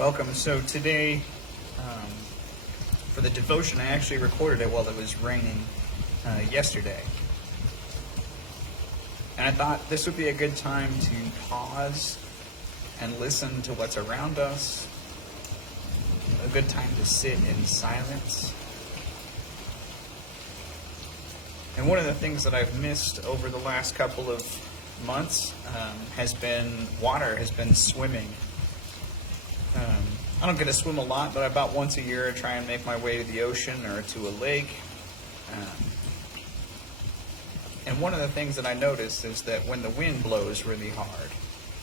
Welcome. So today, for the devotion, I actually recorded it while it was raining yesterday. And I thought this would be a good time to pause and listen to what's around us. A good time to sit in silence. And one of the things that I've missed over the last couple of months has been water, has been swimming. I don't get to swim a lot, but about once a year I try and make my way to the ocean or to a lake. And one of the things that I notice is that when the wind blows really hard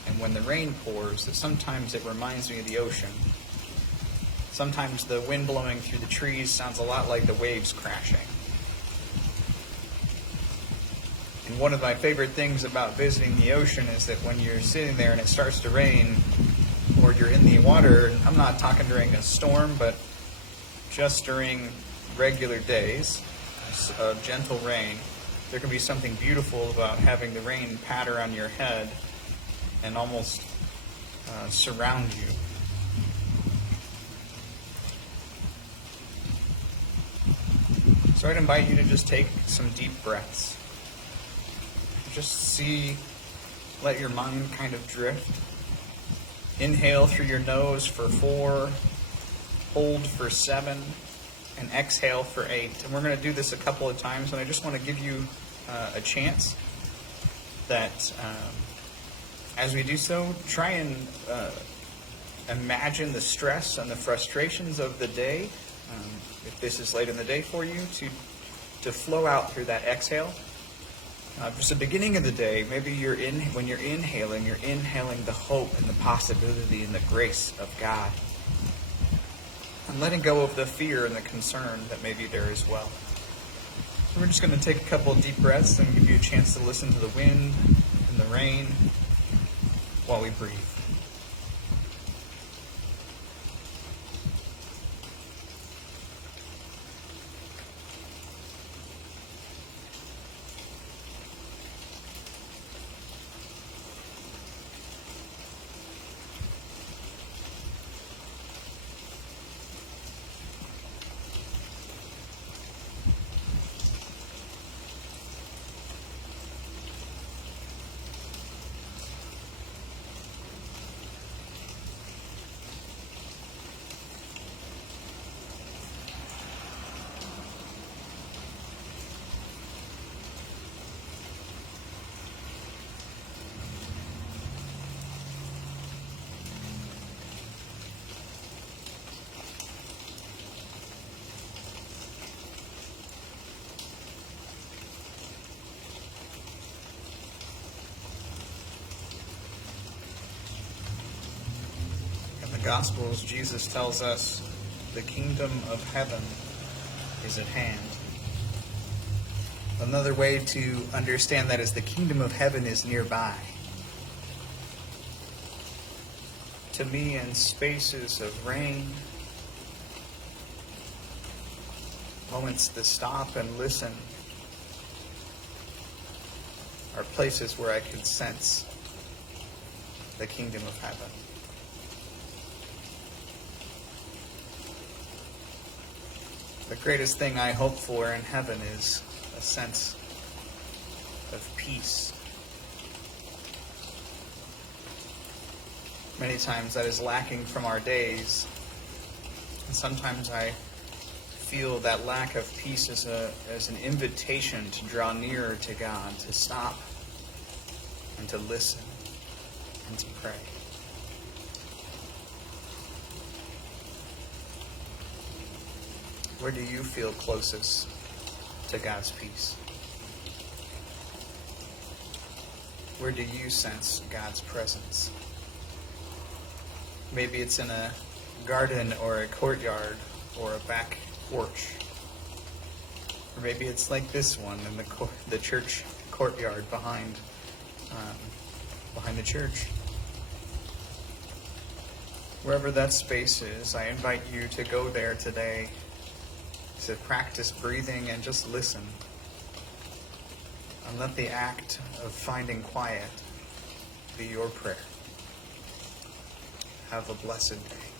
and when the rain pours, that sometimes it reminds me of the ocean. Sometimes the wind blowing through the trees sounds a lot like the waves crashing. And one of my favorite things about visiting the ocean is that when you're sitting there and it starts to rain, or you're in the water, I'm not talking during a storm, but just during regular days of gentle rain, there can be something beautiful about having the rain patter on your head and almost surround you. So I'd invite you to just take some deep breaths. Just let your mind kind of drift. Inhale through your nose for 4, hold for 7, and exhale for 8. And we're going to do this a couple of times, and I just want to give you a chance that as we do so, try and imagine the stress and the frustrations of the day, if this is late in the day for you, to flow out through that exhale. Just the beginning of the day, maybe when you're inhaling the hope and the possibility and the grace of God. And letting go of the fear and the concern that may be there as well. So we're just going to take a couple of deep breaths and give you a chance to listen to the wind and the rain while we breathe. Gospels, Jesus tells us the kingdom of heaven is at hand. Another way to understand that is the kingdom of heaven is nearby. To me, in spaces of rain, moments to stop and listen, are places where I can sense the kingdom of heaven. The greatest thing I hope for in heaven is a sense of peace. Many times that is lacking from our days. And sometimes I feel that lack of peace as an invitation to draw nearer to God, to stop and to listen and to pray. Where do you feel closest to God's peace? Where do you sense God's presence? Maybe it's in a garden or a courtyard or a back porch. Or maybe it's like this one in the church courtyard behind the church. Wherever that space is, I invite you to go there today to practice breathing and just listen. And let the act of finding quiet be your prayer. Have a blessed day.